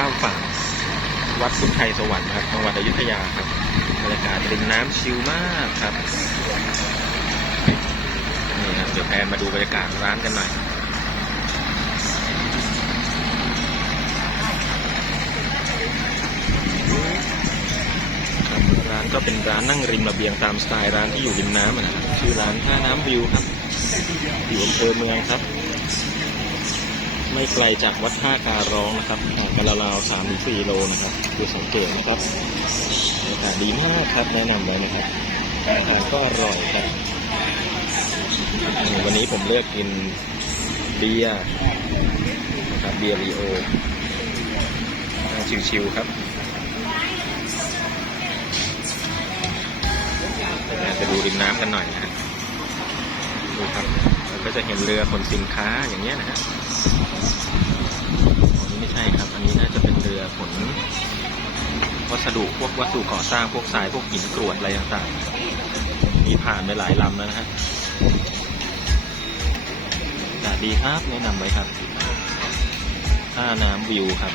้ามฝั่งวัดพุทธไทยสวรรค์ครับจังหวัดอยุธยาครับบรรยากาศริมน้ำชิลมากครับนี่ครับเดี๋ยวแพนมาดูบรรยากาศร้านกันหน่อยร้านก็เป็นร้านนั่งริมระเบียงตามสไตล์ร้านที่อยู่ริมน้ำอะนะครับชื่อร้านท่าน้ำวิวครับอยู่อำเภอเมืองครับ ไม่ไกลจากวัดท่าการร้องนะครับห่างกันราวๆสามถึงสี่โลนะครับดูสังเกตนะครับบรรยากาศดีมากครับแนะนำเลยนะครับอาหารก็อร่อยครับวันนี้ผมเลือกกินเบียร์นะครับเบียร์รีโอชิวๆครับนะดูริมน้ำกันหน่อยนะ ก็จะเห็นเรือขนสินค้าอย่างเงี้ยนะฮะอันนี้ไม่ใช่ครับ อันนี้น่าจะเป็นเรือขนวัสดุพวกวัสดุก่อสร้างพวกทรายพวกหินกรวดอะไรต่างๆนี่ผ่านไปหลายลำแล้วนะฮะดีครับแนะนำไว้ครับท่าน้ำวิวครับ